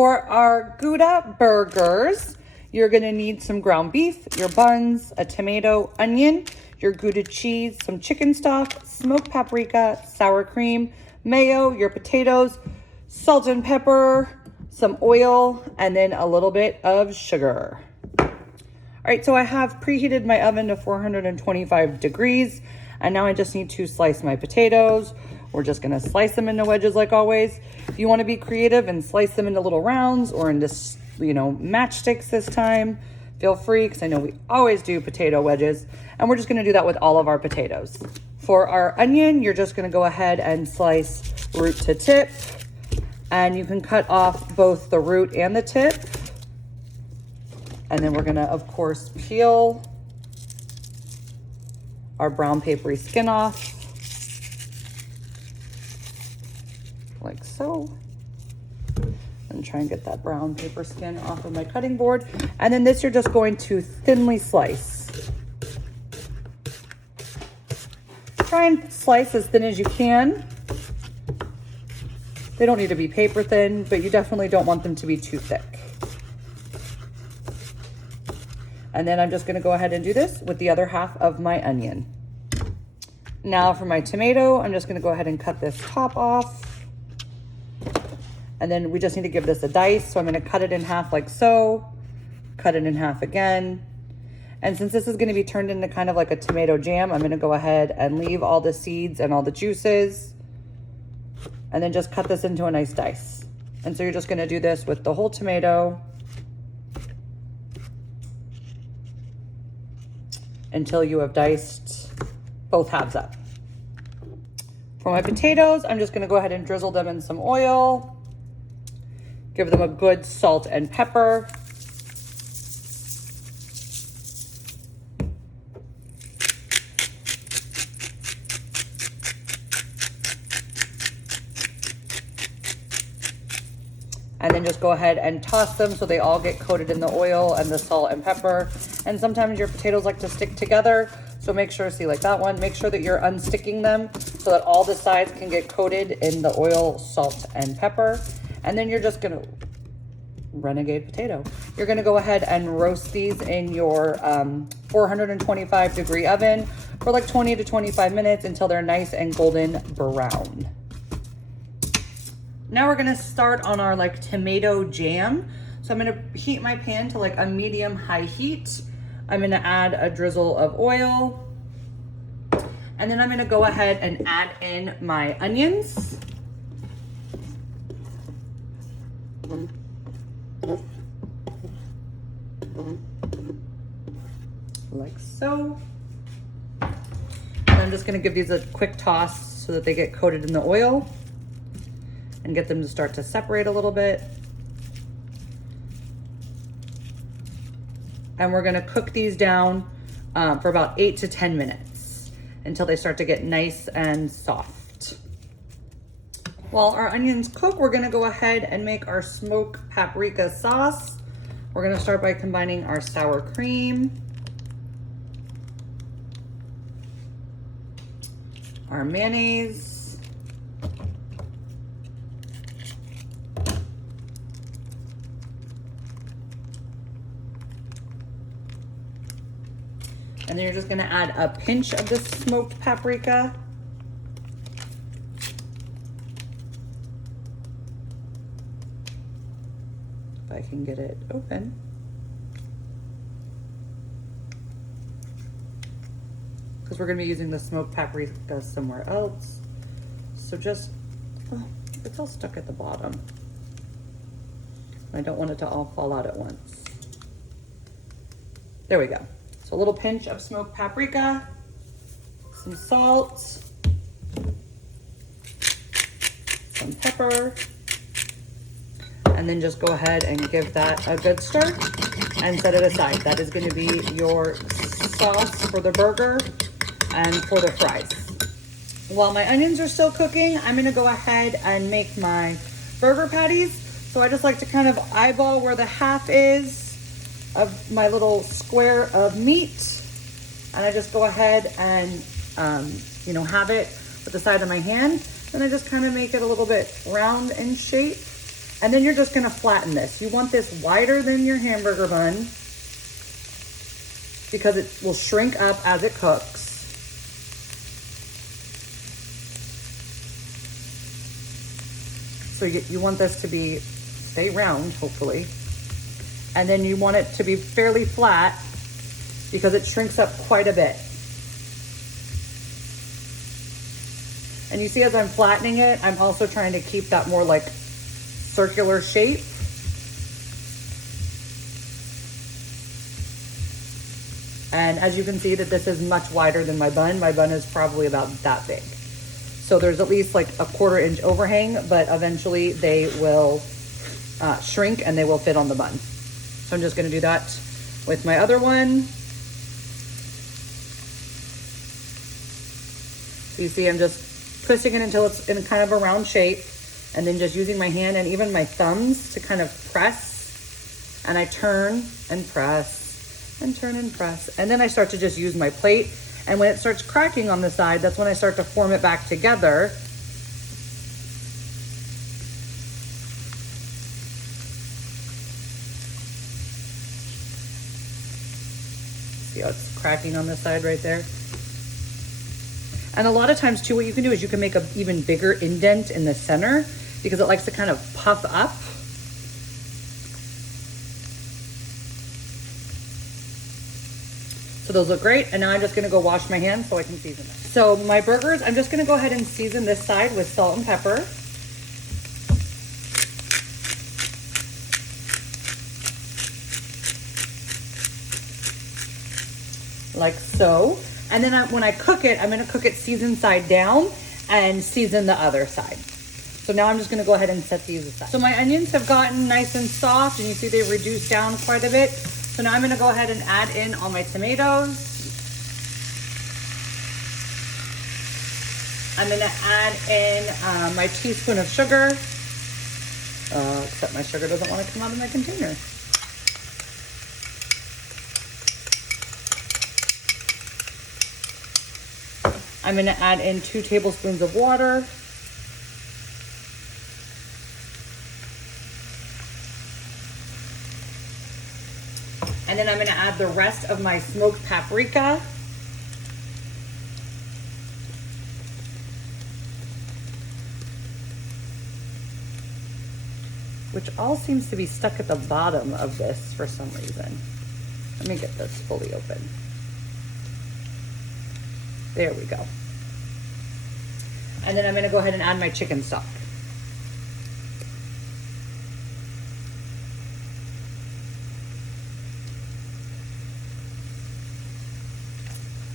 For our Gouda burgers, you're gonna need some ground beef, your buns, a tomato, onion, your Gouda cheese, some chicken stock, smoked paprika, sour cream, mayo, your potatoes, salt and pepper, some oil, and then a little bit of sugar. All right, so I have preheated my oven to 425 degrees, and now I just need to slice my potatoes. We're just gonna slice them into wedges like always. If you wanna be creative and slice them into little rounds or into, matchsticks this time, feel free, because I know we always do potato wedges, and we're just gonna do that with all of our potatoes. For our onion, you're just gonna go ahead and slice root to tip, and you can cut off both the root and the tip. And then we're gonna, of course, peel our brown papery skin off, like so. And try and get that brown paper skin off of my cutting board. And then this you're just going to thinly slice. Try and slice as thin as you can. They don't need to be paper thin, but you definitely don't want them to be too thick. And then I'm just gonna go ahead and do this with the other half of my onion. Now for my tomato, I'm just gonna go ahead and cut this top off. And then we just need to give this a dice. So I'm gonna cut it in half like so, cut it in half again. And since this is gonna be turned into kind of like a tomato jam, I'm gonna go ahead and leave all the seeds and all the juices, and then just cut this into a nice dice. And so you're just gonna do this with the whole tomato until you have diced both halves up. For my potatoes, I'm just gonna go ahead and drizzle them in some oil. Give them a good salt and pepper. And then just go ahead and toss them so they all get coated in the oil and the salt and pepper. And sometimes your potatoes like to stick together, so make sure, see like that one, make sure that you're unsticking them so that all the sides can get coated in the oil, salt, and pepper. And then you're just gonna, renegade potato. You're gonna go ahead and roast these in your 425 degree oven for like 20 to 25 minutes until they're nice and golden brown. Now we're gonna start on our like tomato jam. So I'm gonna heat my pan to like a medium high heat. I'm gonna add a drizzle of oil. And then I'm gonna go ahead and add in my onions. Like so. And I'm just gonna give these a quick toss so that they get coated in the oil and get them to start to separate a little bit. And we're gonna cook these down for about 8 to 10 minutes until they start to get nice and soft. While our onions cook, we're gonna go ahead and make our smoked paprika sauce. We're gonna start by combining our sour cream, our mayonnaise, and then you're just gonna add a pinch of the smoked paprika. If I can get it open. Because we're gonna be using the smoked paprika somewhere else. So just, oh, it's all stuck at the bottom. I don't want it to all fall out at once. There we go. So a little pinch of smoked paprika, some salt, some pepper, and then just go ahead and give that a good stir and set it aside. That is going to be your sauce for the burger and for the fries. While my onions are still cooking, I'm going to go ahead and make my burger patties. So I just like to kind of eyeball where the half is of my little square of meat, and I just go ahead and have it with the side of my hand. Then I just kind of make it a little bit round in shape, And then you're just gonna flatten this. You want this wider than your hamburger bun because it will shrink up as it cooks. So you want this to stay round, hopefully. And then you want it to be fairly flat because it shrinks up quite a bit. And you see as I'm flattening it, I'm also trying to keep that more like circular shape. And as you can see that this is much wider than my bun. My bun is probably about that big. So there's at least like a 1/4 inch overhang, but eventually they will shrink and they will fit on the bun. So I'm just gonna do that with my other one. So you see I'm just twisting it until it's in kind of a round shape, and then just using my hand and even my thumbs to kind of press. And I turn and press and turn and press. And then I start to just use my plate. And when it starts cracking on the side, that's when I start to form it back together. See how it's cracking on the side right there? And a lot of times too, what you can do is you can make an even bigger indent in the center because it likes to kind of puff up. So those look great. And now I'm just gonna go wash my hands so I can season them. So my burgers, I'm just gonna go ahead and season this side with salt and pepper. Like so. And then when I cook it, I'm gonna cook it seasoned side down and season the other side. So now I'm just gonna go ahead and set these aside. So my onions have gotten nice and soft and you see they reduced down quite a bit. So now I'm gonna go ahead and add in all my tomatoes. I'm gonna add in my teaspoon of sugar, except my sugar doesn't wanna come out of my container. I'm gonna add in 2 tablespoons of water. And then I'm gonna add the rest of my smoked paprika. Which all seems to be stuck at the bottom of this for some reason. Let me get this fully open. There we go. And then I'm gonna go ahead and add my chicken stock.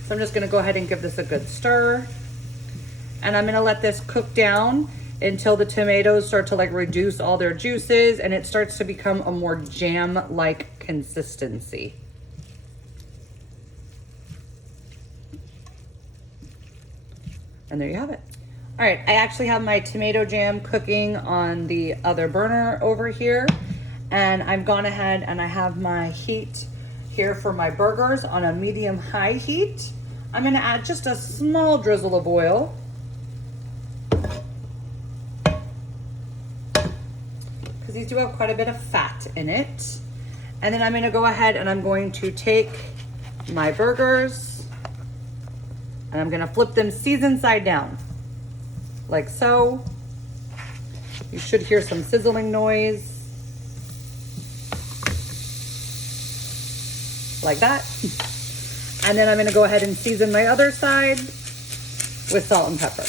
So I'm just gonna go ahead and give this a good stir. And I'm gonna let this cook down until the tomatoes start to like reduce all their juices and it starts to become a more jam-like consistency. And there you have it. All right, I actually have my tomato jam cooking on the other burner over here. And I've gone ahead and I have my heat here for my burgers on a medium-high heat. I'm gonna add just a small drizzle of oil. Because these do have quite a bit of fat in it. And then I'm gonna go ahead and I'm going to take my burgers and I'm gonna flip them seasoned side down, like so. You should hear some sizzling noise. Like that. And then I'm gonna go ahead and season my other side with salt and pepper.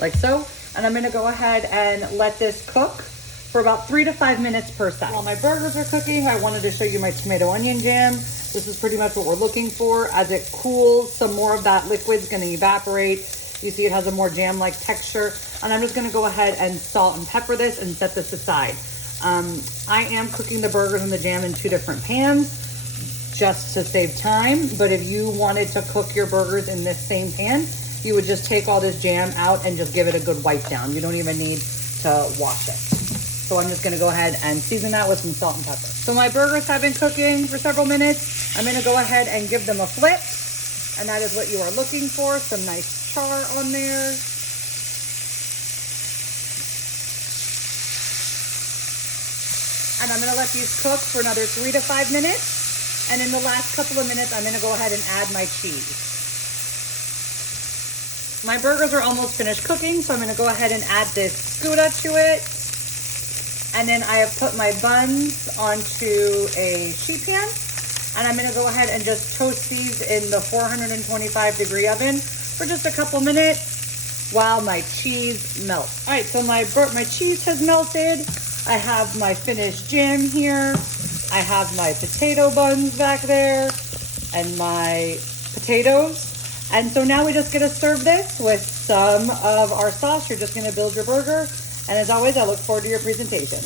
Like so. And I'm gonna go ahead and let this cook for about 3 to 5 minutes per side. While my burgers are cooking, I wanted to show you my tomato onion jam. This is pretty much what we're looking for. As it cools, some more of that liquid's gonna evaporate. You see it has a more jam-like texture. And I'm just gonna go ahead and salt and pepper this and set this aside. I am cooking the burgers and the jam in 2 different pans just to save time. But if you wanted to cook your burgers in this same pan, you would just take all this jam out and just give it a good wipe down. You don't even need to wash it. So I'm just gonna go ahead and season that with some salt and pepper. So my burgers have been cooking for several minutes. I'm gonna go ahead and give them a flip. And that is what you are looking for, some nice char on there. And I'm gonna let these cook for another 3 to 5 minutes. And in the last couple of minutes, I'm gonna go ahead and add my cheese. My burgers are almost finished cooking, so I'm gonna go ahead and add this Gouda to it. And then I have put my buns onto a sheet pan. And I'm gonna go ahead and just toast these in the 425-degree oven for just a couple minutes while my cheese melts. All right, so my cheese has melted. I have my finished jam here. I have my potato buns back there and my potatoes. And so now we just gonna serve this with some of our sauce. You're just gonna build your burger. And as always, I look forward to your presentation.